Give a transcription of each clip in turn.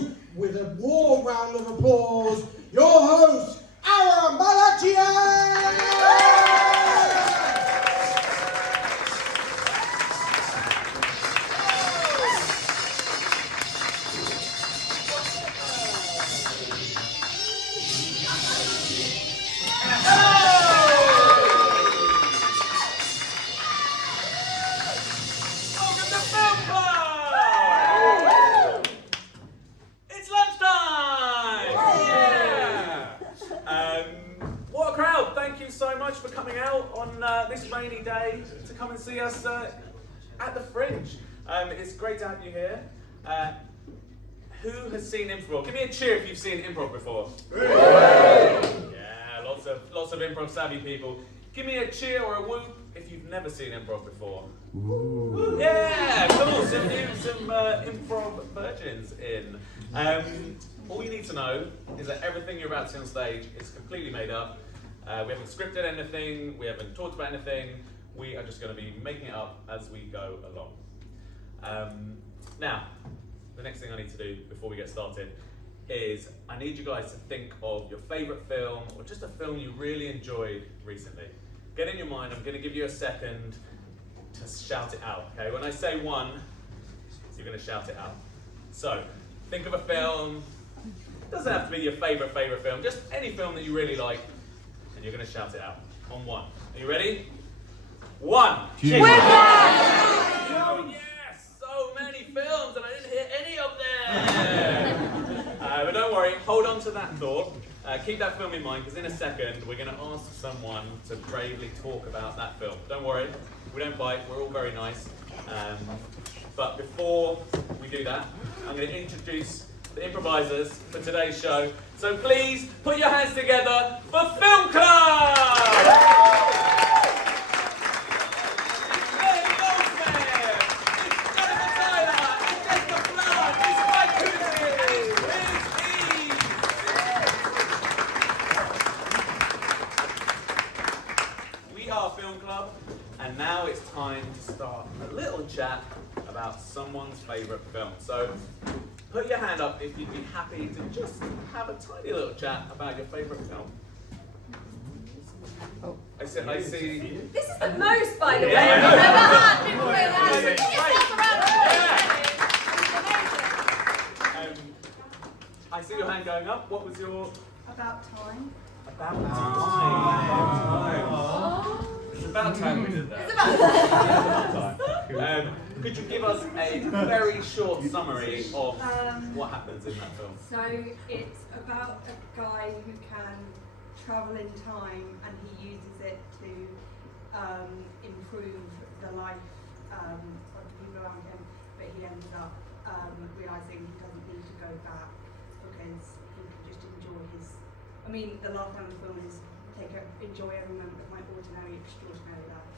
you with a warm round of applause, your host, Aaron Malachian! For coming out on this rainy day to come and see us at the Fringe. It's great to have you here. Who has seen improv? Give me a cheer if you've seen improv before. Yeah, lots of improv savvy people. Give me a cheer or a whoop if you've never seen improv before. Ooh. Yeah, cool. Some improv virgins in. All you need to know is that everything you're about to see on stage is completely made up. We haven't scripted anything, we haven't talked about anything, we are just going to be making it up as we go along. Now, the next thing I need to do before we get started is I need you guys to think of your favourite film or just a film you really enjoyed recently. Get in your mind, I'm going to give you a second to shout it out, okay? When I say one, you're going to shout it out. So, think of a film, it doesn't have to be your favourite film, just any film that you really like. And you're going to shout it out on one. Are you ready? One. Whiplash! Oh yes, so many films and I didn't hear any of them. But don't worry, hold on to that thought. Keep that film in mind because in a second we're going to ask someone to bravely talk about that film. Don't worry, we don't bite, we're all very nice. But before we do that, I'm going to introduce the improvisers for today's show. So please put your hands together for Film Club! We are Film Club, and now it's time to start a little chat about someone's favourite film. So put your hand up if you'd be happy to just have a tiny little chat about your favourite film. Oh, I see. This is the most, by the way, Yeah, I've ever had people go that. I see your hand going up. What was your... About time. About time. It's about time we did that. It's about time. Could you give us a very short summary of what happens in that film? So it's about a guy who can travel in time and he uses it to improve the life of the people around him, but he ends up realising he doesn't need to go back because he can just enjoy his... I mean, the last line of the film is enjoy every moment of my ordinary, extraordinary life.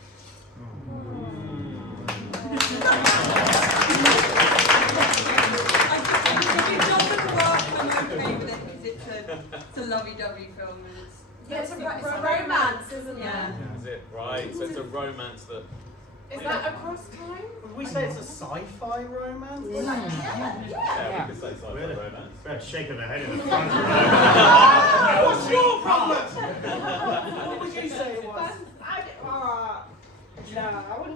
It's a lovey-dovey film and it's a romance, isn't it? Yeah. Is it? Right, so it's a romance that... Is that across time? Would we say it's a sci-fi romance? Yeah, we could say sci-fi romance. We're shaking their head in the front. What's your problem? What would you say it was?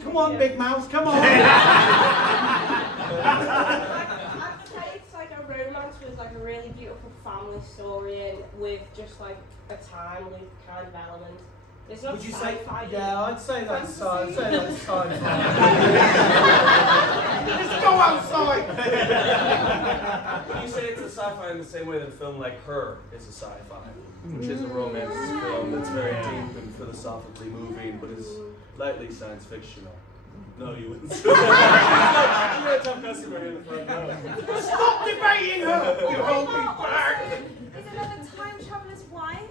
Come on, big mouth, come on! I'd say it's like a romance with like a really beautiful family story and with just like a time loop kind of element. It's not Would you say? sci-fi. Yeah, I'd say that's sci-fi. Let's go outside! Would you say it's a sci-fi in the same way that a film like Her is a sci-fi, which is a romance film that's very deep and philosophically moving, but is lightly science fictional? No, you wouldn't. You're a tough customer here in the front row. Stop debating her! You hold me back! Is it like a time traveler's wife?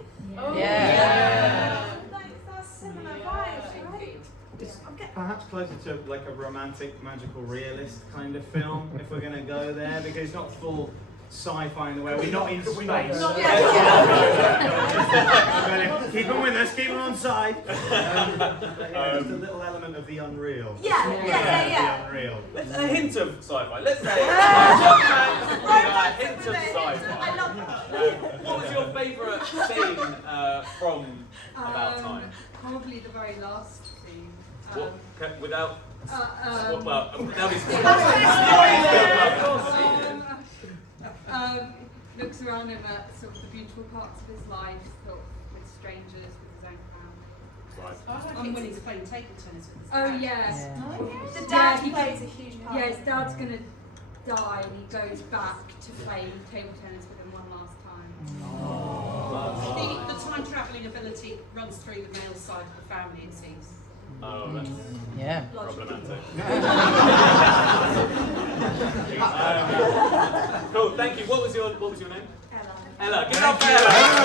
Yeah. Like that's similar vibes, right? It's perhaps closer to like a romantic, magical realist kind of film, if we're going to go there, because it's not full sci-fi in the way we're not in space. Keep them with us, keep them on side. Just a little element of the unreal. Yeah. The unreal. A hint of sci-fi. Let's say a hint of scene from About Time? Probably the very last scene. What, without. Well, Looks around him at sort of the beautiful parts of his life, sort of with strangers, with his own family. Right. And when he's playing table tennis with his Oh dad. yes. The dad he plays a huge part. Yeah, his dad's gonna die, and he goes back to play table tennis with him one last time. The time travelling ability runs through the male side of the family, it seems. Oh, that's problematic. Cool, thank you. What was your name? Ella. Give it up for Ella. I'm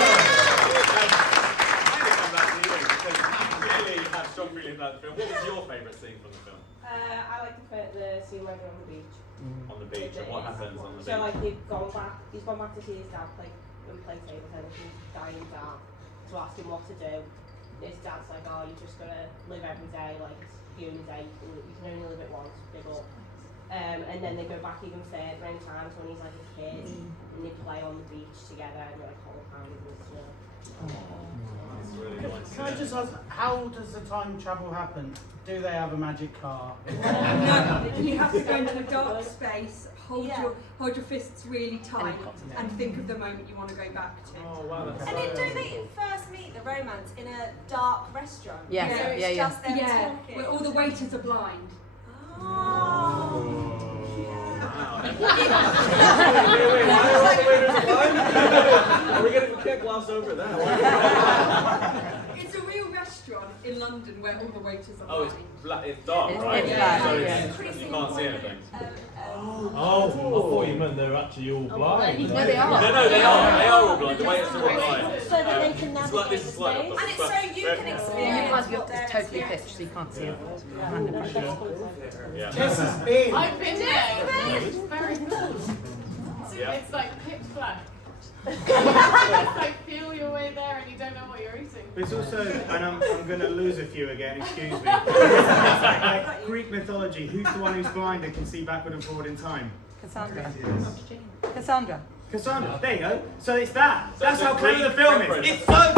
going to come back to you because you clearly have strong feelings about the film. What was your favourite scene from the film? I like the scene where they're on the beach. On the beach, and what happens on the beach? So like he's gone back to see his dad play table tennis. He's dying down to ask him what to do. His dad's like, oh, you just gotta live every day, like it's the only day, you can only live it once, big up. And then they go back even further in times when he's like a kid, and they play on the beach together, and they're like whole pounding with snow. It's really nice. Can I just ask, how does the time travel happen? Do they have a magic car? No, you have to go into a dark space, hold your fists really tight, and think of the moment you want to go back to. Oh wow, that's And then do they first meet the romance in a dark restaurant? Yeah. So it's Yeah. just them Yeah, talking. where all the waiters are blind. Oh. wow. Wait, why are all the waiters blind? We can't gloss over that. It's a real restaurant in London where all the waiters are Oh, it's blind. it's dark, It's- right? it's black, So yeah. you can't see anything. Oh, I thought you meant they're actually all blind. No, they are. No, they are all blind. The waiters are all blind. So that they can It's like, navigate this the is like space. And it's so you can You experience can't, what they're it's totally experiencing. pitched, so you can't see it. Yeah. Tess has been. I've been there. It's very cool. Yeah. It's like pitch black. It's like feel your way there and you don't know what you're eating. It's also, and I'm going to lose a few again, excuse me. Like Greek mythology, who's the one who's blind and can see backward and forward in time? Cassandra. Cassandra. Cassandra, there you go. So it's that. So That's it's a how clever the Greek film reference. is. It's so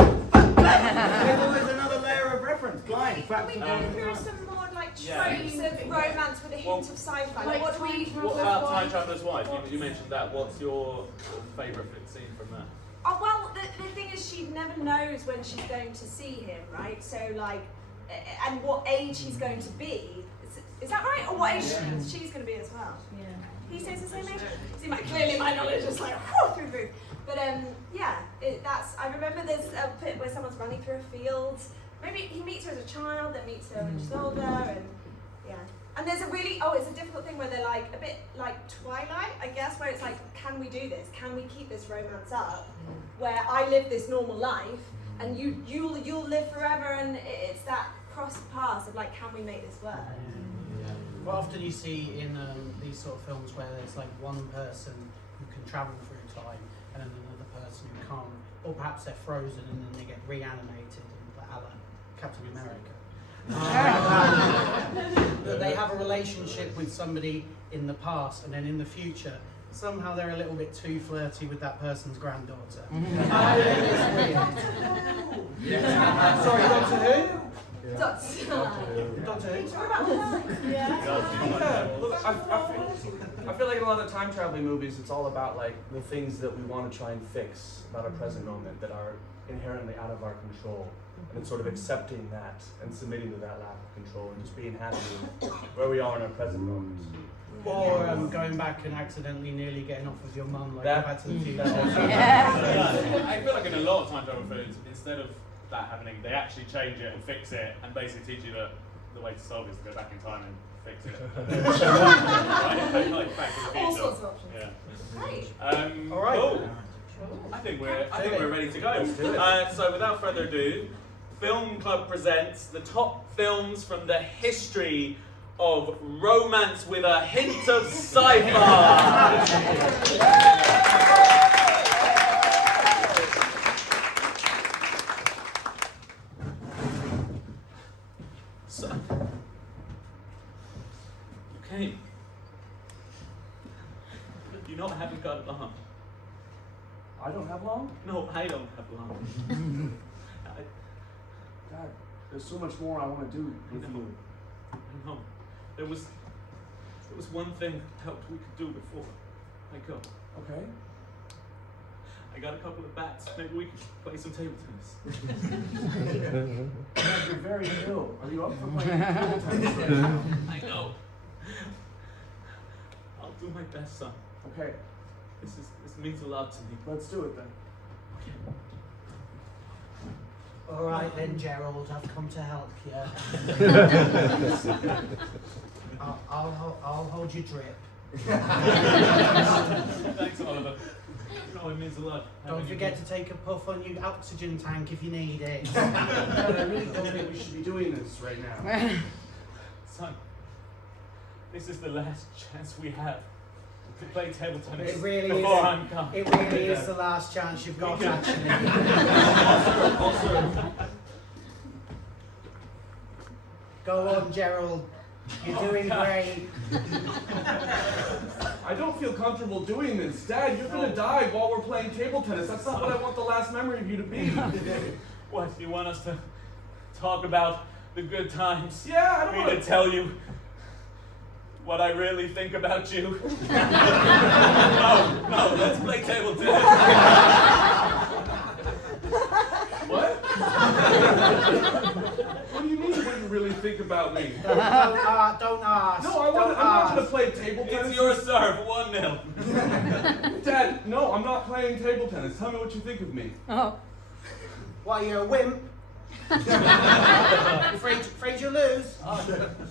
clever. There's always another layer of reference. Blind. Can we go through some more like Yeah. tropes of romance with a hint of sci-fi? Like What do we? What about Time Traveller's Wife? You mentioned that. What's your favourite scene from that? Oh well, the thing is, she never knows when she's going to see him, right? So like, and what age he's going to be. Is that right? Or what age she's going to be as well? Yeah. He stays the same age. See, clearly my knowledge is like through the roof. But yeah, that's. I remember there's a bit where someone's running through a field. Maybe he meets her as a child, then meets her when she's older, and yeah. And there's a really it's a difficult thing where they're like a bit like Twilight, I guess, where it's like, can we do this? Can we keep this romance up? Where I live this normal life, and you'll live forever, and it's that cross paths of like, can we make this work? Quite often you see in these sort of films where there's like one person who can travel through time and then another person who can't, or perhaps they're frozen and then they get reanimated, a la Captain America. That they have a relationship with somebody in the past and then in the future somehow they're a little bit too flirty with that person's granddaughter. It's weird. Sorry, Doctor Who? Doctor Who? I feel like in a lot of time traveling movies, it's all about like the things that we want to try and fix about our present moment that are inherently out of our control, and it's sort of accepting that and submitting to that lack of control and just being happy with where we are in our present moment. Or going back and accidentally nearly getting off with your mum like That- Back to the Future. I feel like in a lot of time travel films, instead of that happening, they actually change it and fix it, and basically teach you that the way to solve it is to go back in time and fix it. Right? Like Back to the Future. All sorts of options. Yeah. Great. All right. Cool. I think we're ready to go. So without further ado, Film Club presents the top films from the history of romance with a hint of sci-fi. So, okay. You not haven't got an arm. I don't have long? No, I don't have long. Dad, there's so much more I want to do with you. I know. There was one thing I hoped we could do before I go. Okay. I got a couple of bats. Maybe we could play some table tennis. Dad, you're very ill. Are you up for playing table tennis right now? I know. I'll do my best, son. Okay, This means a lot to me. let's do it then. All right then, Gerald, I've come to help you. I'll hold your drip. Thanks, Oliver. You know, it means a lot. Don't forget to take a puff on your oxygen tank if you need it. Dad, I really don't think we should be doing this right now. Son, this is the last chance we have to play table tennis It really before is. I'm gone. It really is the last chance you've got, actually. Go on, Gerald. You're doing great. I don't feel comfortable doing this. Dad, you're gonna die while we're playing table tennis. That's not what I want the last memory of you to be. What, you want us to talk about the good times? Yeah, I don't Me want to tell you what I really think about you? No, let's play table tennis. What? What do you mean what you really think about me? Don't ask. No, I'm not gonna play table tennis. It's your serve, 1-0. Dad, no, I'm not playing table tennis. Tell me what you think of me. Oh. Why, you're a wimp? afraid you'll lose?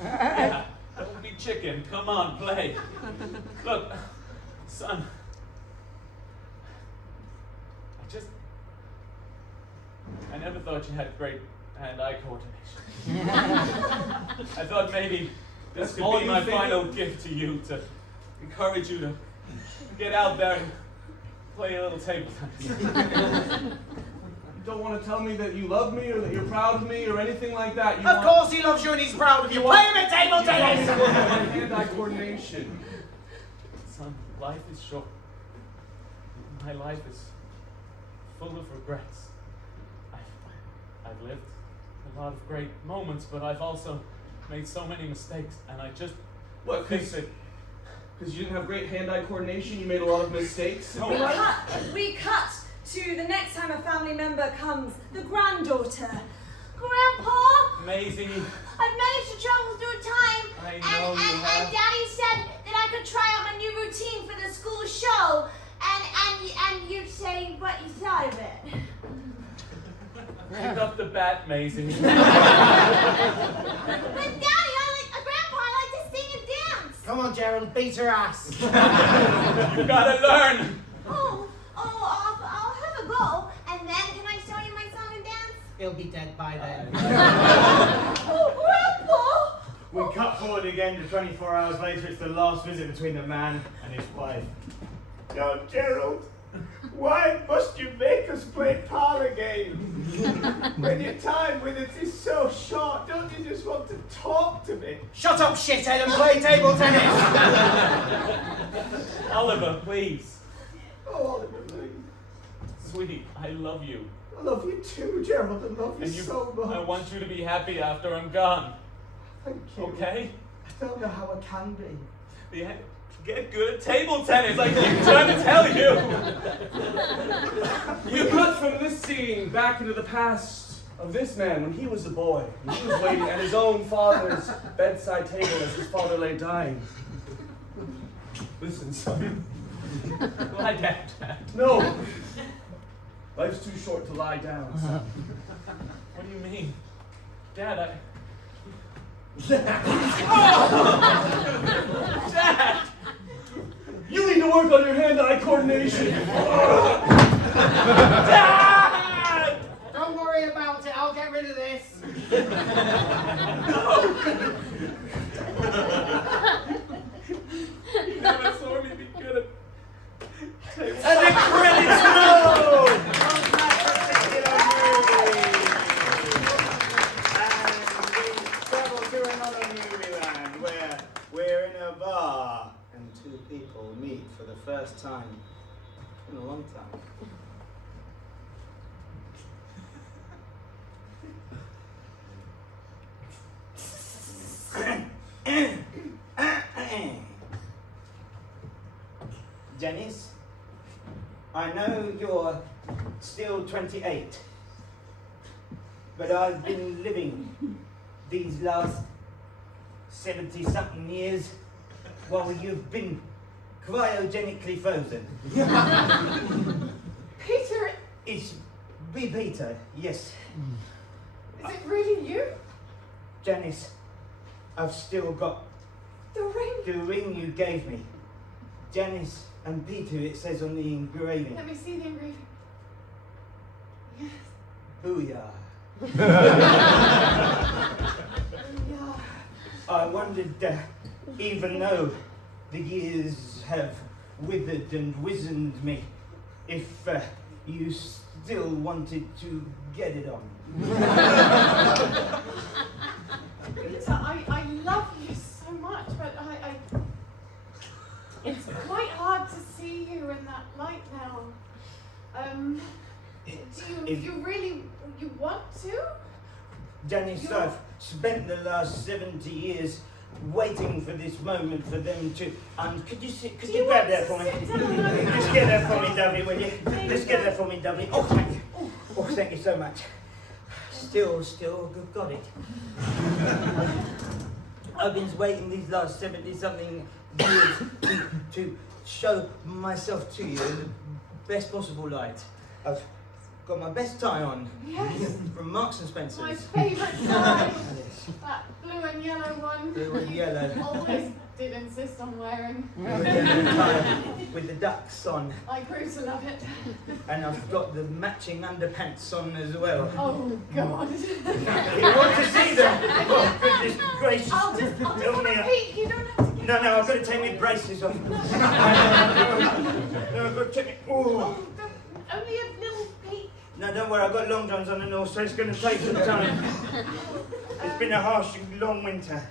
Yeah, don't be chicken. Come on, play. Look, son. I never thought you had great hand-eye coordination. I thought maybe this could be my final gift to you, to encourage you to get out there and play a little table tennis. You don't want to tell me that you love me or that you're proud of me or anything like that. Of course he loves you and he's proud of you. Play him at table tennis! You want my hand-eye coordination. Son, life is short. My life is full of regrets. I've lived a lot of great moments, but I've also made so many mistakes, and I just What, think that because you didn't have great hand-eye coordination, you made a lot of mistakes? No. We cut to the next time a family member comes, the granddaughter. Grandpa, Maisie, I've managed to travel through time, I know you have. and Daddy said that I could try out my new routine for the school show, and you'd say what you thought of it. pick up the bat, Maisie. But Daddy, Grandpa, I like to sing and dance. Come on, Gerald, beat her ass. You gotta learn. I'll have a go, and then can I show you my song and dance? He'll be dead by then. Oh, Grandpa! We cut forward again to 24 hours later. It's the last visit between the man and his wife. Now, Gerald, why must you make us play parlor games? When your time with us is so short, don't you just want to talk to me? Shut up, shithead, and play table tennis! Oliver, please. Oh, Oliver, please. Sweetie, I love you. I love you too, Gerald. I love you And so much. I want you to be happy after I'm gone. Thank you. Okay? I don't know how I can be. Yeah, get good at table tennis. I keep trying to tell you. We cut from this scene back into the past of this man when he was a boy. And he was waiting at his own father's bedside table as his father lay dying. Listen, son. Lie down, Dad. No. Life's too short to lie down, son. What do you mean? Dad, Dad! You need to work on your hand-eye coordination. Dad! Don't worry about it, I'll get rid of this. You never saw me be good at table And the credits roll! We're in a bar and two people meet for the first time. been a long time. Janice, I know you're still 28, but I've been living these last 70-something years while you've been cryogenically frozen. Peter, It's be Peter, yes. is it really you? Janice, I've still got The ring? the ring you gave me. Janice and Peter, it says on the engraving. Let me see the engraving. Yes. Booyah. Yeah. I wondered, even though the years have withered and wizened me, if you still wanted to get it on. Peter, I love you so much, but it's quite hard to see you in that light now. Do you really want to? Janice, I've spent the last 70 years waiting for this moment for them to. Could you grab that for me? Just get that for me, Dovey, will you? Just get that for me, Dovey. Oh, thank you. Oh, thank you so much. Still, got it. I've been waiting these last 70-something years to show myself to you in the best possible light. I've got my best tie on. Yes. From Marks and Spencer's. My favourite tie. That blue and yellow one. Blue and yellow. Always did insist on wearing. Blue and yellow tie with the ducks on. I grew to love it. And I've got the matching underpants on as well. Oh God. You want to see them? Oh, goodness gracious. I'll just have Tell me. a peek. You don't have to get. No, I've got to take my braces off. No, I've got to take me. Oh. Only a little peek. No, don't worry, I've got long johns on and all, so it's going to take some time. It's been a harsh, long winter.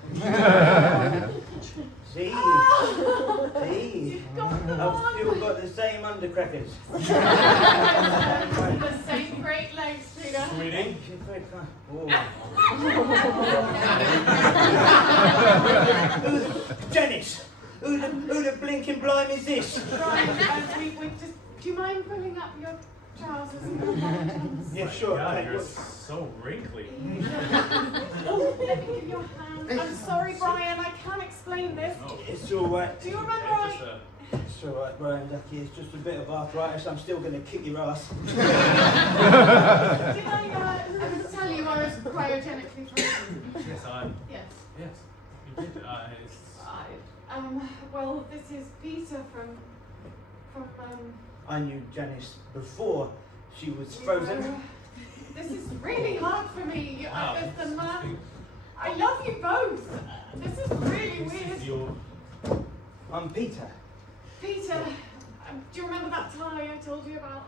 See? See? I've still got the same undercrackers. The same great legs, Peter. Sweetie. Janice! Who the blinking blime is this? Right, we just. Do you mind pulling up your trousers and your bottoms? Yeah, sure. God, Okay. you're so wrinkly. Oh, let me give you a hand. I'm sorry, Brian, I can't explain this. Oh. It's all right. Do you remember Okay, just, It's all right, Brian Ducky. It's just a bit of arthritis. I'm still going to kick your ass. Did I tell you I was cryogenically frozen? yes, Yes. yes, you did. Well, this is Peter from I knew Janice before she was frozen. This is really hard for me. Wow, I love you both. This is really weird. I'm Peter. Peter, do you remember that tie I told you about?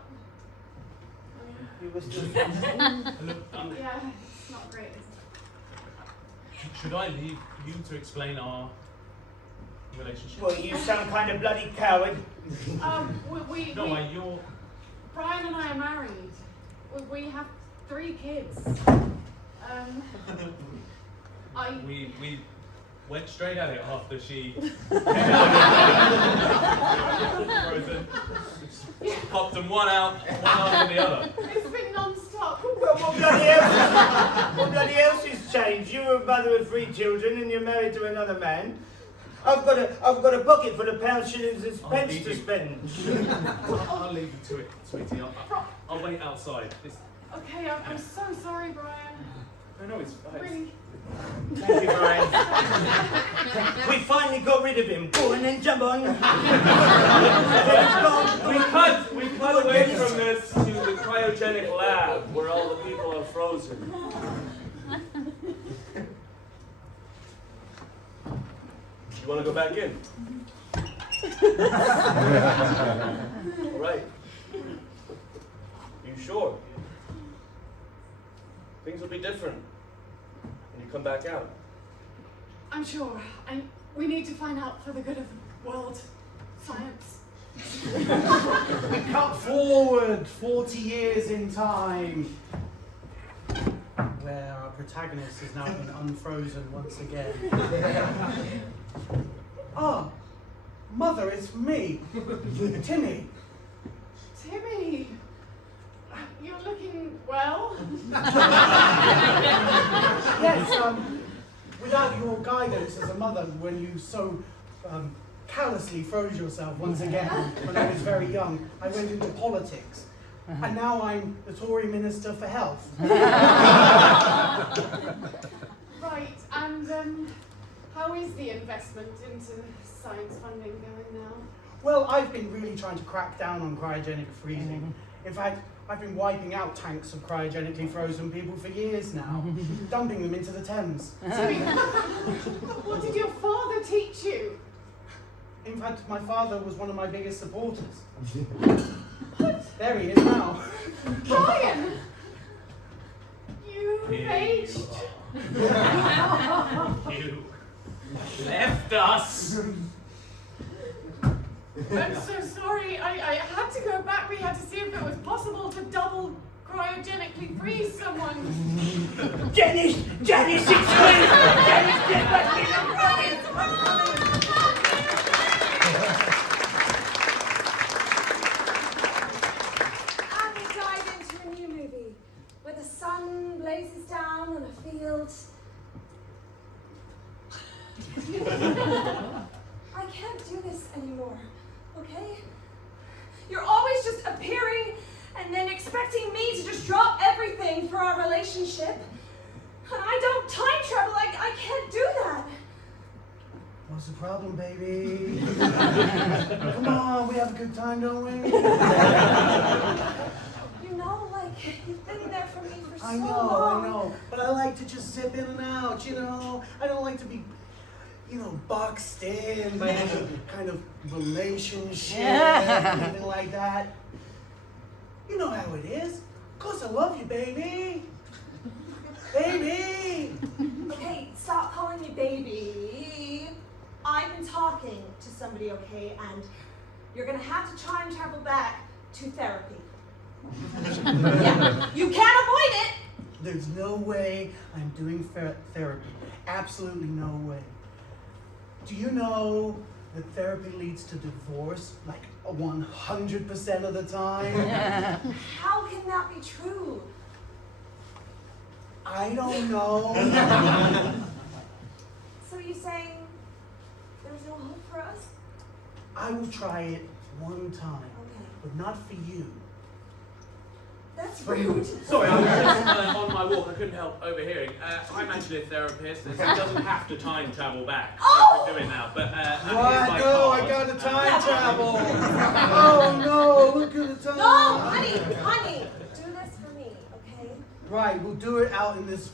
You were still Look, Yeah, it's not great, is it? should I leave you to explain our relationship? Well, you sound kind of bloody coward. You're. Brian and I are married. We have 3 kids. We went straight at it after she frozen. Popped them one out, one after the other. It's been non-stop. Well, what bloody else has changed? You're a mother of 3 children and you're married to another man. I've got a pocket full of pounds, shillings and pence to spend. I'll leave you to it, sweetie. I'll wait outside. Okay, I'm so sorry, Brian. No, it's fine. Really. Thank you, Brian. We finally got rid of him. Go on then, jump on. We cut away from this to the cryogenic lab where all the people are frozen. You want to go back in? All right. You sure? Things will be different when you come back out. I'm sure. We need to find out for the good of the world. Science. We can't forward 40 years in time, where our protagonist has now been unfrozen once again. Ah, Mother, it's me, Timmy. Timmy, you're looking well. Yes, without your guidance as a mother, when you so callously froze yourself once again when I was very young, I went into politics. And now I'm the Tory Minister for Health. Right, and how is the investment into science funding going now? Well, I've been really trying to crack down on cryogenic freezing. In fact, I've been wiping out tanks of cryogenically frozen people for years now, dumping them into the Thames. Timmy, what did your father teach you? In fact, my father was one of my biggest supporters. There he is now. Brian! You've aged. You left us. I'm so sorry. I had to go back. We had to see if it was possible to double cryogenically freeze someone. Janice, it's me! Janice, get back here! And we dive into a new movie where the sun blazes down on a field. I can't do this anymore, okay? You're always just appearing and then expecting me to just drop everything for our relationship. And I don't time travel, I can't do that. What's the problem, baby? Come on, we have a good time, don't we? You know, like, you've been there for me for so I long. know. But I like to just zip in and out, you know? I don't like to be, boxed in by any kind of relationship, anything like that. You know how it is. Of course I love you, baby. Baby! Okay, stop calling me baby. I've been talking to somebody, okay, and you're gonna have to time travel back to therapy. Yeah, you can't avoid it. There's no way I'm doing therapy. Absolutely no way. Do you know that therapy leads to divorce like 100% of the time? How can that be true? I don't know. So you're saying there's no hope for us? I will try it one time, Okay. but not for you. That's rude. Sorry, I was just on my walk. I couldn't help overhearing. I'm actually a therapist, and so it doesn't have to time travel back. Oh! We're doing now, but What? No, I got to time travel. Oh no, look at the time. No, honey, do this for me, okay? Right, we'll do it out in this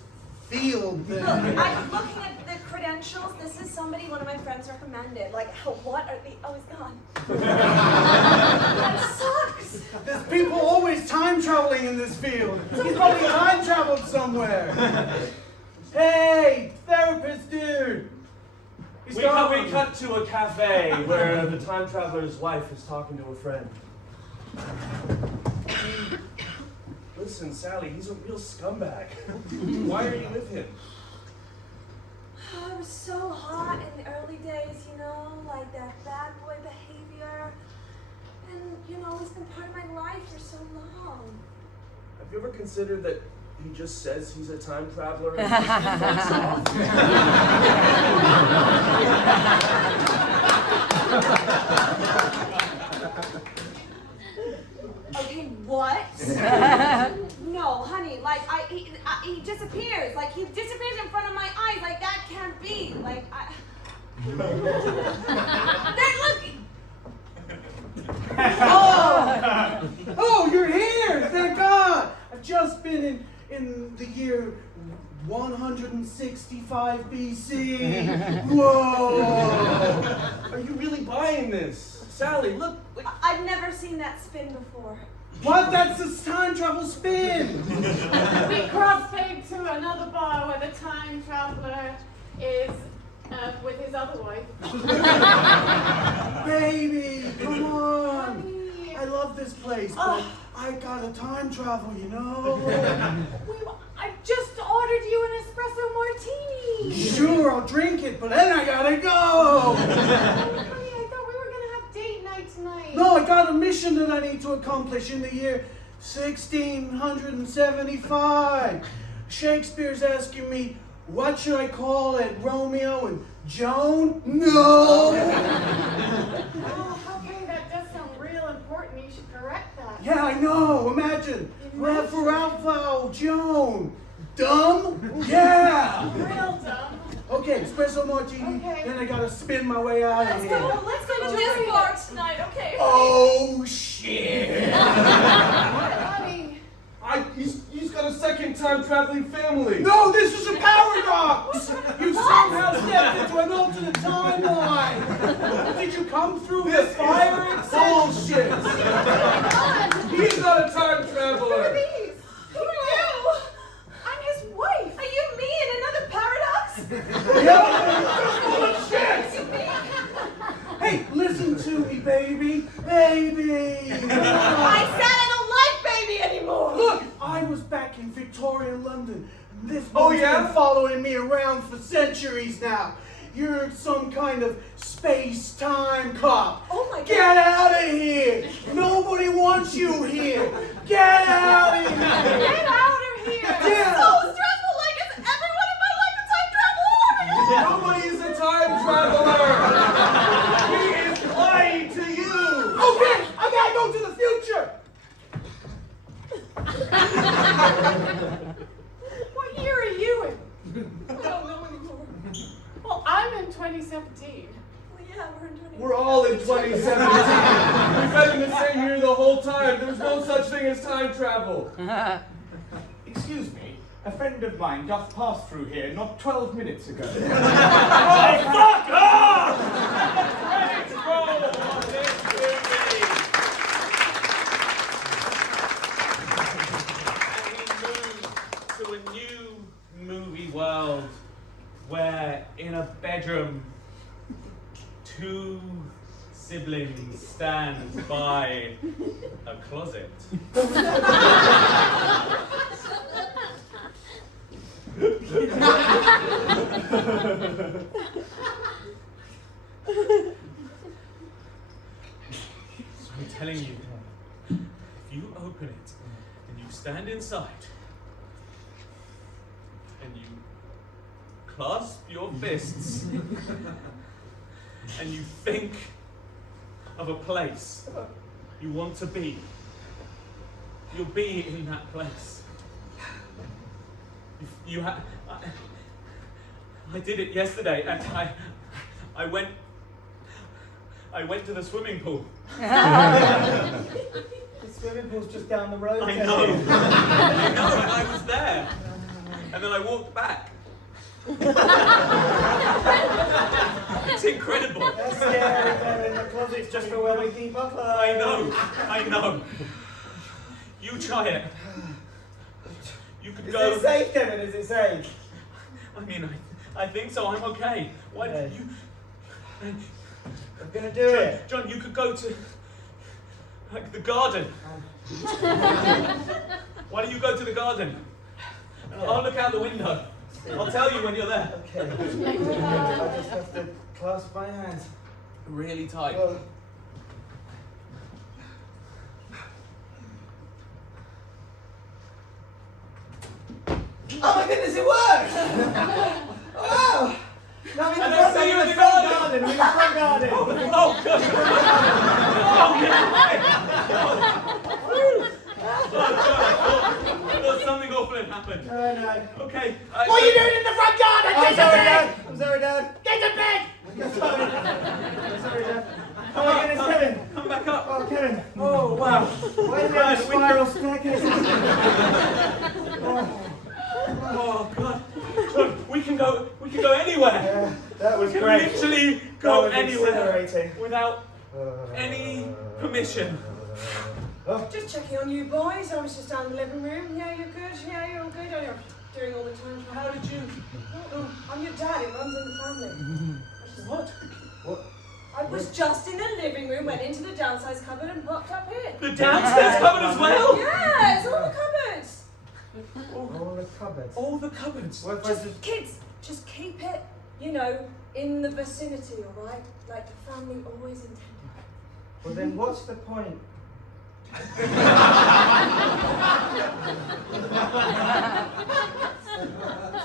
field then. Look, I'm looking at the credentials. This is somebody one of my friends recommended. Like, what are the? Oh, he's gone. That sucks. There's people always time traveling in this field. He's probably time traveled somewhere. Hey, therapist dude. He's We gone. cut to a cafe where the time traveler's wife is talking to a friend. Listen, Sally, he's a real scumbag. Why are you with him? Oh, it was so hot in the early days, like that bad boy behavior. And, it's been part of my life for so long. Have you ever considered that he just says he's a time traveler and just fucks off? Okay, what? No, honey, like, he disappears. Like, he disappears in front of my eyes. Like, that can't be. Like, Then look! Oh, you're here! Thank God! I've just been in the year 165 BC. Whoa! Are you really buying this? Sally, look. I've never seen that spin before. What? That's a time travel spin! We cross-fade to another bar where the time traveler is with his other wife. Baby, come on! Honey, I love this place, but I gotta time travel, you know? I just ordered you an espresso martini. Sure, I'll drink it, but then I gotta go! Honey, I thought we were gonna have date night tonight. No, I got a mission that I need to accomplish in the year 1675. Shakespeare's asking me, what should I call it, Romeo and Joan? No! Oh, okay, that does sound real important. You should correct that. Yeah, I know, imagine. Ralph, Joan. Dumb? Yeah! Real dumb. Okay, espresso martini, Okay. then I gotta spin my way out of Let's here. go. Let's go to this bar tonight, okay? Oh, shit! Honey. He's got a second time traveling family. No, this is a paradox! You somehow stepped into an alternate timeline! Did you come through the fire bullshit? He's not a time traveler. Who are you? I'm his wife. Are you me in another paradox? Yeah, full of shit! Hey, listen to me, baby. Baby! I said I don't like baby anymore. Look, I was back in Victorian London. This Oh, one's yeah? been following me around for centuries now. You're some kind of space-time cop. Oh my God. Get out of here! Nobody wants you here. Get out of here! Get out of here. Yeah. So stressful, like is everyone in my life a time traveler? Nobody is a time traveler. He is lying to you. Okay, I gotta go to the future! What year are you in? I don't know anymore. Well, I'm in 2017. Well, yeah, we're in 20. We're all in 2017. We've been in the same year the whole time. There's no such thing as time travel. Excuse me, a friend of mine doth pass through here not 12 minutes ago. Oh, fuck off! Credits roll on this movie. And he moves to a new movie world where in a bedroom, two siblings stand by a closet. So I'm telling you, if you open it and you stand inside and you clasp your fists and you think of a place you want to be, you'll be in that place. I did it yesterday, and I went to the swimming pool. The swimming pool's just down the road. I know, and I was there, and then I walked back. It's incredible. That's scary, Kevin. The closet's just for where we keep our clothes. I know. You try it. You could Is go. it safe, Kevin? Is it safe? I mean, I think so. I'm okay. Why don't you? I'm gonna do it. John, you could go to like the garden. Why don't you go to the garden? And I'll look out the window. I'll tell you when you're there. Okay. I just have to clasp my hands. Really tight. Oh. Oh my goodness, it worked! Wow! Now I'm in the And front, I see you in the front garden. garden. I'm in the front garden. Oh God! I thought something awful had happened. No. Okay. What are you doing in the front garden? I'm sorry, Dad. I'm sorry, Dad. Get to bed! I'm sorry. I'm sorry, Dad. Oh my goodness, Kevin. Come back up. Oh, Kevin. Oh wow. Why did I have a spiral staircase? Oh God. John, we can go anywhere. Yeah, that was We can great. literally go That was anywhere exhilarating. without any permission. Just checking on you boys. I was just down in the living room. Yeah, you're good. Yeah, you're all good. You're doing all the time. How did you? I'm your dad. It runs in the family. What? What? I was just in the living room, went into the downstairs cupboard and popped up here. The downstairs cupboard as well? Yeah, it's all the cupboards. All the cupboards. All the cupboards. What if I just... Kids, just keep it, you know, in the vicinity, all right? Like the family always intended. Well then what's the point?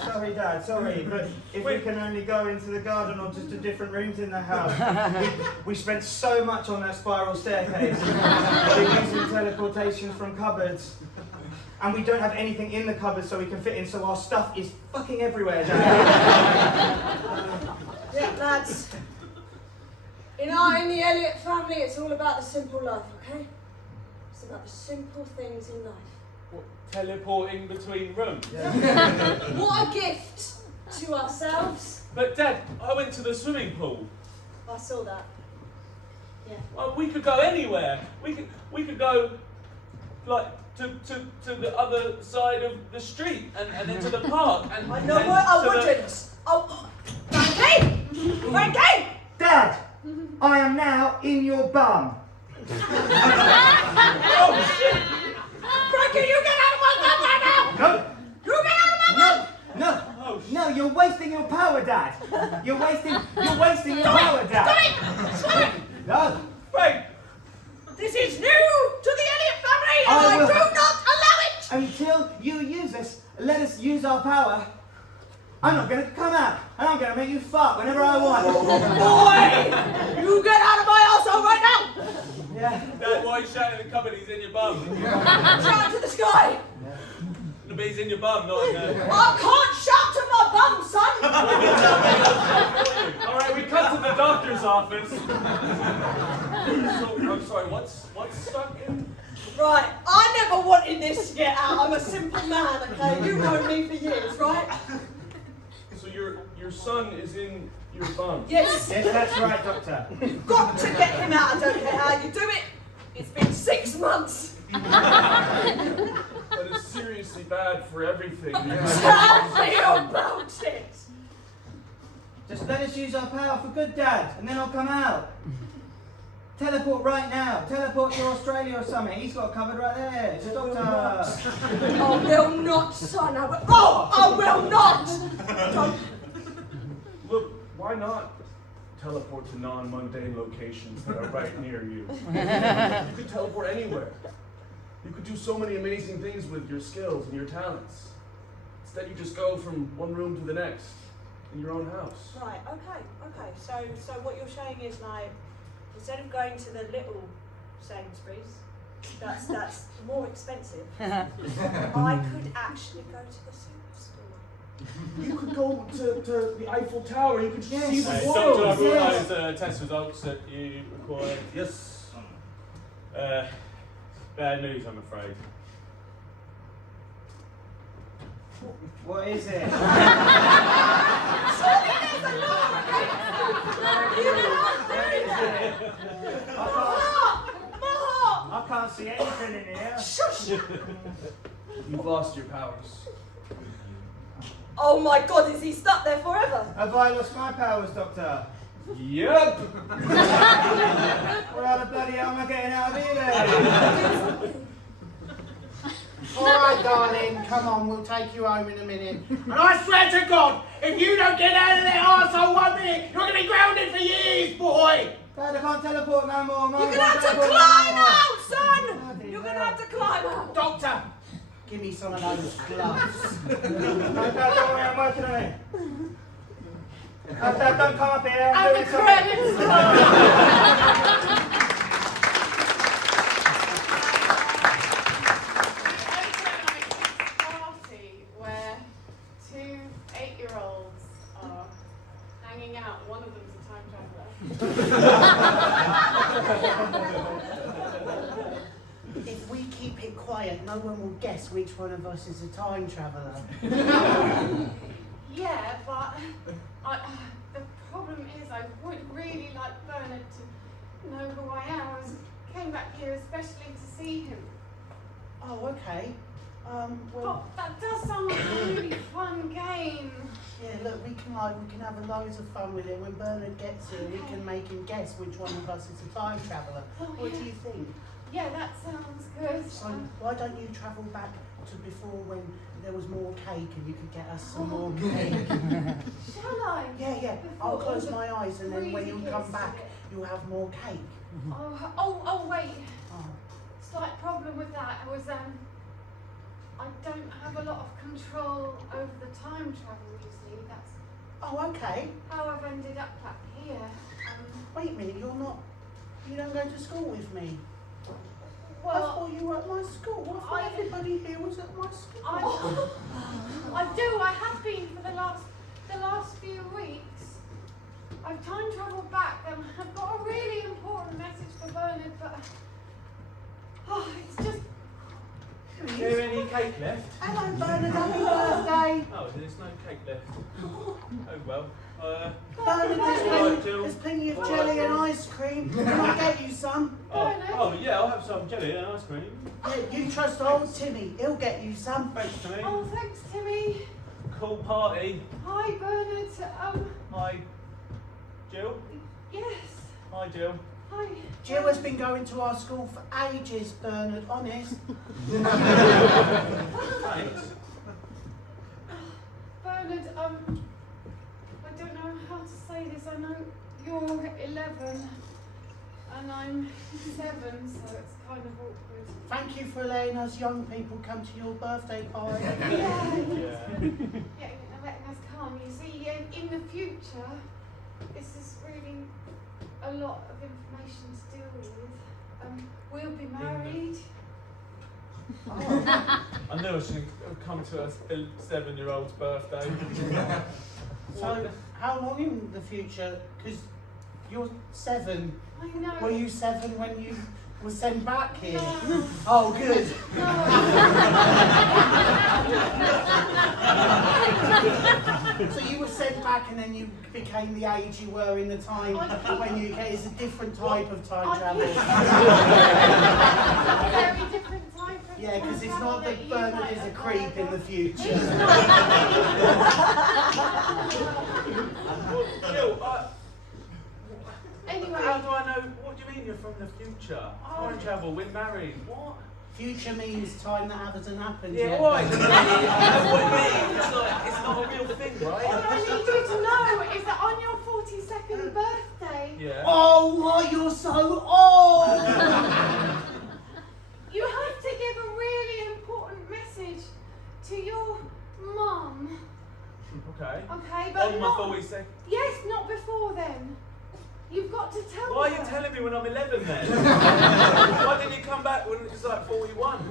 Sorry Dad, sorry, but if we can only go into the garden or just to different rooms in the house. We spent so much on that spiral staircase. We're using teleportation from cupboards. And we don't have anything in the cupboard so we can fit in, so our stuff is fucking everywhere, Dad. Yeah, lads. In the Elliot family, it's all about the simple life, okay? It's about the simple things in life. What, teleporting between rooms? What a gift to ourselves. But Dad, I went to the swimming pool. I saw that. Yeah. Well, we could go anywhere. We could go like to the other side of the street and into the park and I know what I wouldn't. Oh, Frankie! Frankie! Dad, I am now in your bum. Oh shit! Frankie, you get out of my bum right now! No. You get out of my bum! No, no, you're wasting your power, Dad. You're wasting your power, Dad. Stop it! No. Frank! This is new to the Elliot family, and I will- do not allow it! Until you use us, let us use our power. I'm not gonna come out, and I'm gonna make you fart whenever I want. Boy! You get out of my arsehole right now! Yeah. Dad, why are you shouting in the cupboard? He's in your bum. Shout to the sky! The bee's in your bum, not in there. I can't shout to my bum, son! Alright, we cut to the doctor's office. I'm sorry, what's stuck in? Right, I never wanted this to get out. I'm a simple man, okay? You've known me for years, right? So your son is in your bum? Yes. Yes, that's right, Doctor. You've got to get him out. I don't care how you do it. It's been 6 months. That is seriously bad for everything. Tell me about it. Just let us use our power for good, Dad, and then I'll come out. Teleport right now. Teleport to Australia or something. He's got a cupboard right there. It's a doctor. I will not, son. I will not. Don't. Look, why not teleport to non-mundane locations that are right near you? You could teleport anywhere. You could do so many amazing things with your skills and your talents. Instead, you just go from one room to the next in your own house. Right. Okay. So what you're saying is like, instead of going to the little Sainsbury's, that's more expensive. I could actually go to the superstore. You could go to the Eiffel Tower. You could see the Doctor, world. I've realised test results that you required. Yes. Bad news, I'm afraid. What is it? Surely there's a law against that. You can't do that. I can't see anything in here. Shush! You've lost your powers. Oh my God, is he stuck there forever? Have I lost my powers, Doctor? Yep. Well, how the bloody hell am I getting out of here then? All right, darling, come on, we'll take you home in a minute. And I swear to God, if you don't get out of that arsehole 1 minute, you're going to be grounded for years, boy! Dad, I can't teleport no more, Mum. You're gonna have to climb out, son! You're gonna have to climb out. Doctor! Give me some of those gloves. No, Dad, don't worry, I'm working on it. Dad, don't come up here. I'm And doing the something. credits roll. Party where 2 8-year-olds are hanging out. One of them's a time traveller. If we keep it quiet, no one will guess which one of us is a time traveller. Yeah, but the problem is I would really like Bernard to know who I am. I came back here especially to see him. Oh, okay. Well, Oh, that does sound like a really fun game. yeah, look, we can have loads of fun with it. When Bernard gets here, we can make him guess which one of us is a time traveller. Oh, What yeah. do you think? Yeah, that sounds good. So why don't you travel back to before when there was more cake and you could get us some more cake? Shall I? Yeah. I'll Before close all my eyes and then when you greedy come kids back, do it. you'll have more cake. Oh, wait. Oh. Slight problem with that was I don't have a lot of control over the time travel, you see. That's Oh, okay. how I've ended up back here. Wait a minute, you don't go to school with me? I Well, thought you were at my school. I thought everybody here was at my school. I have been for the last few weeks. I've time travelled back and I've got a really important message for Bernard, but it's just. Is there any cake left? Hello, Bernard. Happy birthday. Oh, there's no cake left. Oh well. Bernard, Right, Jill. there's plenty of jelly and ice cream. Can I get you some? Oh yeah, I'll have some jelly and ice cream. Yeah, you trust old Timmy. He'll get you some. Thanks, Timmy. Oh, thanks, Timmy. Cool party. Hi, Bernard. Hi, Jill. Yes. Hi, Jill. Hi. Jill has been going to our school for ages, Bernard, honest. Thanks. Bernard, I don't know how to say this. I know you're 11 and I'm 7, so it's kind of awkward. Thank you for letting us young people come to your birthday party. Yeah, letting us come. You see, in the future, this is really a lot of information to deal with. We'll be married. I knew I should come to a 7-year-old's birthday. So, how long in the future? Because you're 7. I know. Were you 7 when you were sent back here? No. Oh, good. So you were sent back and then you became the age you were in the time when you came. It's a different type of time travel. A very different type of Yeah, because it's not that you Bernard might is a have creep heard in of. the future. He's not. Jill, Anyway. how do I know? What do you mean you're from the future? Time travel, we're married. What? Future means time that hasn't happened Yeah, yet. why? I know what you mean. It's not a real thing, right? What I need you to know is that on your 42nd birthday, Yeah. Oh, why you're so old! you have to give a really important message to your mum. Okay. Okay, but On my not. 42nd. Yes, not before then. You've got to tell Why are her. you telling me when I'm 11 then? Why didn't you come back when it was like 41? I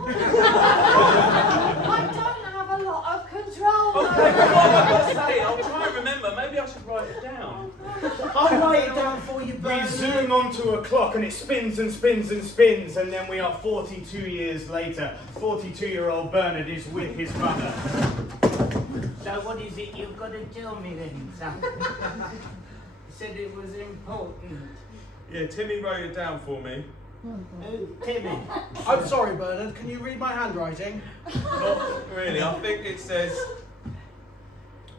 don't have a lot of control. Okay, but what am I going to say? I'll try and remember. Maybe I should write it down. I'll write it down for you, We Bernard. zoom onto a clock and it spins and spins and spins, and then we are 42 years later. 42-year-old Bernard is with his mother. So what is it you've got to tell me then, son? Said it was important. Yeah, Timmy wrote it down for me. Timmy. I'm sorry, Bernard. Can you read my handwriting? Not really. I think it says,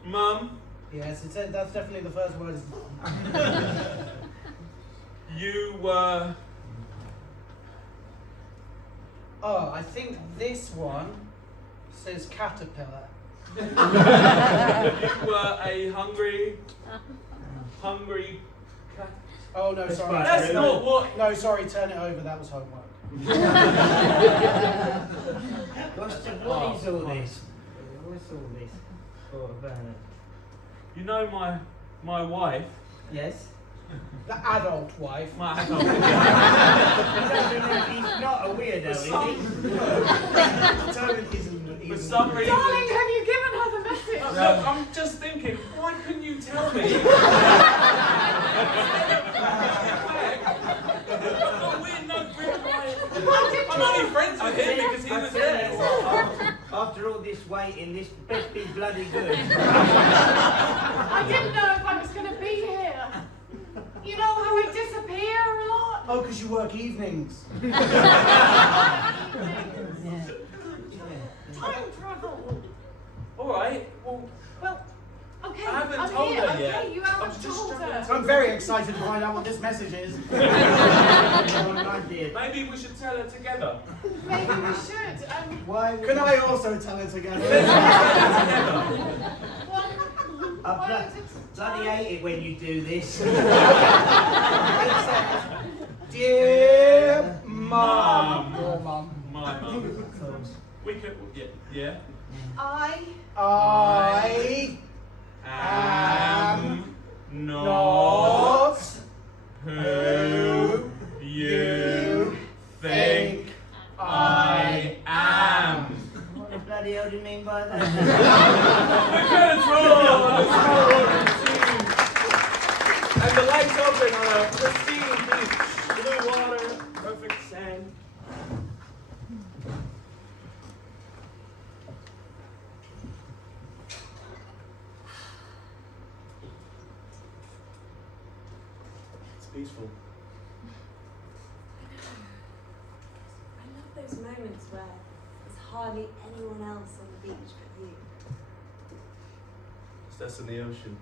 Mum, Yes, that's definitely the first word. you were... Oh, I think this one says caterpillar. You were a hungry cat. Oh no, That's sorry. fine. That's not what... No, sorry. Turn it over. That was homework. What is all this? What's all this for, Bernard? You know my wife? Yes? The adult wife. My He's not a weirdo, is he? Turn it isn't. For some reason... Darling, have you given her the message? Look, I'm just thinking, why couldn't you tell me? I'm only friends with him because he was there. After all this waiting, this best be bloody good. I didn't know if I was going to be here. You know how I disappear a lot? Oh, because you work evenings. Time excited to find out what this message is. Maybe we should tell her together. Maybe we should. Why? Can I also tell it together? I bloody hate it when you do this. Dear Mum. Your mum. My mum. We could, yeah. I am not who you think I am. What the bloody hell do you mean by that? And the lights open on a pristine beach. Blue water, perfect sand. It's peaceful. I love those moments where there's hardly anyone else on the beach but you. It's us in the ocean.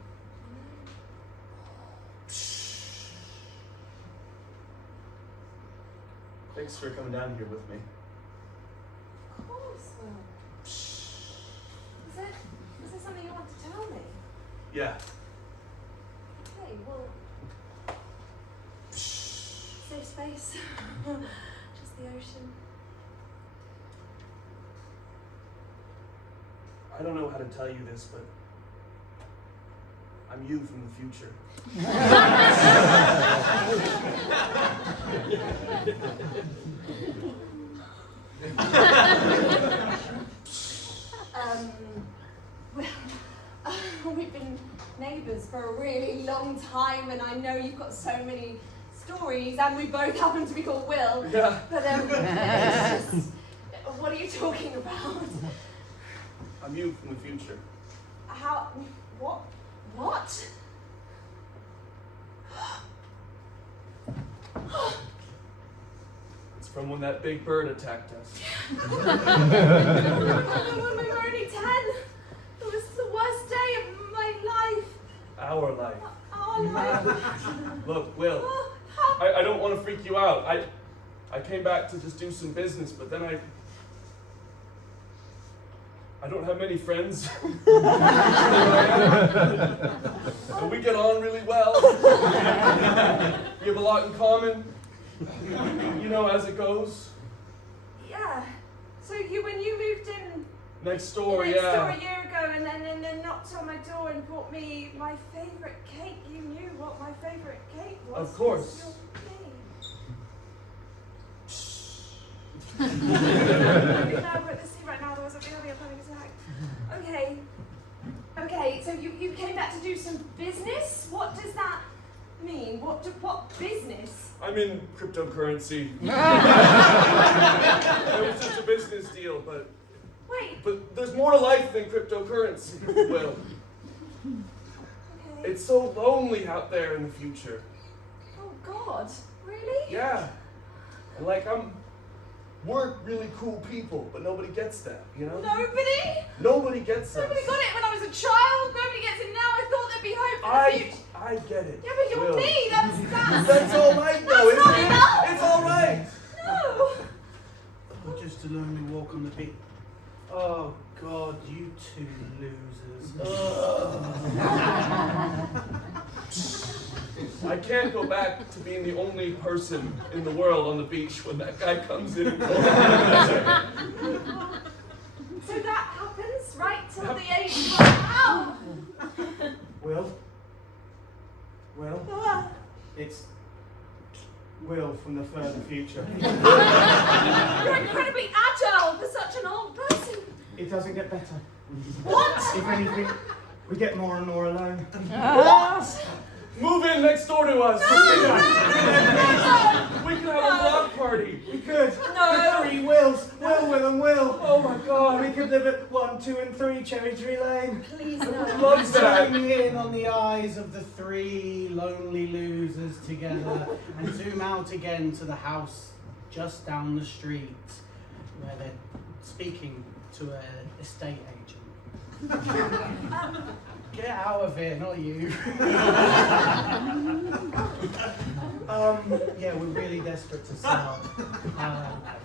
Thanks for coming down here with me. Of course, Will. Is there something you want to tell me? Yeah. Okay, well. Safe space. Just the ocean. I don't know how to tell you this, but I'm you from the future. Well, we've been neighbours for a really long time, and I know you've got so many stories, and we both happen to be called Will. Yeah. But it's just, what are you talking about? I'm you from the future. How? What? What? It's from when that big bird attacked us. When we were only 10. It was the worst day of my life. Our life. Our life. Look, Will, I don't want to freak you out. I came back to just do some business, but then I don't have many friends. And we get on really well. We have a lot in common. You know, as it goes. Yeah. So when you moved in Next door, a year ago, and then knocked on my door and brought me my favourite cake. You knew what my favourite cake was. Of course. No, we're at the sea right now, otherwise I'll be a panic attack. Okay, so you came back to do some business? What does that mean? What business? I'm in cryptocurrency. It was just a business deal, but Wait. But there's more to life than cryptocurrency, Will. Okay. It's so lonely out there in the future. Oh God, really? Yeah. And we're really cool people, but nobody gets that, you know? Nobody? Nobody gets Nobody us. got it when I was a child. Nobody gets it now. I thought there'd be hope for the future. I get it. Yeah, but you're Will. me. That's That's all right, though, That's isn't not it? enough. It's all right. No. Or just a lonely walk on the beach. Oh God, you two losers. I can't go back to being the only person in the world on the beach when that guy comes in and calls me. So that happens right till the age of wow. Will? It's Will from the further future. You're incredibly agile for such an old person. It doesn't get better. What? If anything, we get more and more alone. What? Move in next door to us. We could have a block party. We could. No. The three Wills. Will, and Will. Oh my God. We could live at 1, 2, and 3 Cherry Tree Lane. Please I no. love that. Zoom in on the eyes of the three lonely losers together and zoom out again to the house just down the street where they're speaking to an estate agent. Get out of here, not you. Yeah, we're really desperate to sell.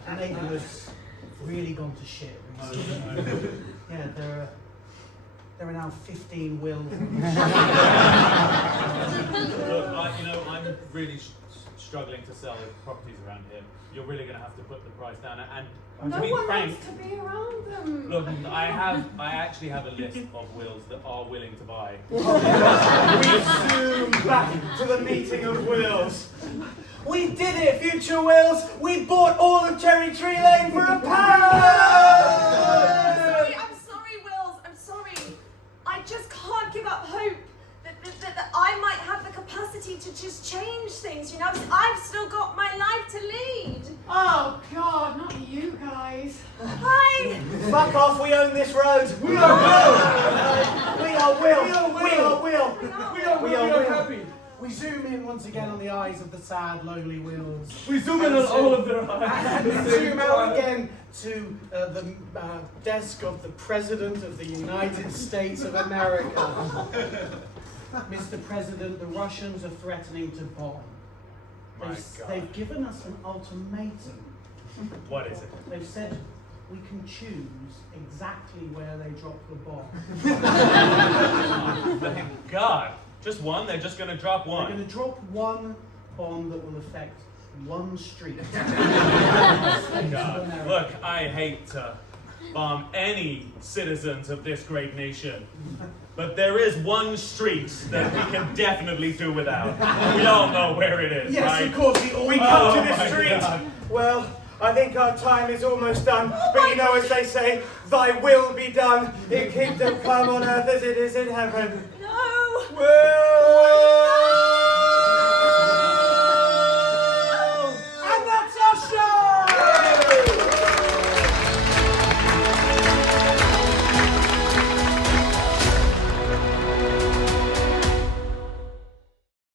The neighbourhood's really gone to shit recently. Yeah, there are now 15 wills. Look, I'm really struggling to sell properties around here. You're really going to have to put the price down. And No to be one frank, wants to be around them. look, I actually have a list of wills that are willing to buy. We zoom back to the meeting of wills. We did it, future wills! We bought all of Cherry Tree Lane for £1! I'm sorry, Wills. I'm sorry. I just can't give up hope that I might have the capacity to just change things. You know, I've still got my life to lead. Oh God, not you guys. Hi. Fuck off, we own this road! We are Will! We are Will! We are Will! We are happy. We zoom in once again on the eyes of the sad, lonely Wills. We zoom in on all of their eyes. And zoom out again to the desk of the President of the United States of America. Mr. President, the Russians are threatening to bomb. They've given us an ultimatum. What is it? They've said we can choose exactly where they drop the bomb. Thank God. Just one? They're just going to drop one? They're going to drop one bomb that will affect one street. God. Look, I hate to bomb any citizens of this great nation, but there is one street that we can definitely do without. We all know where it is, Yes, right? of course, We come to my this street! God. Well, I think our time is almost done, but you know, as they say, thy will be done in kingdom come on earth as it is in heaven. No. Will!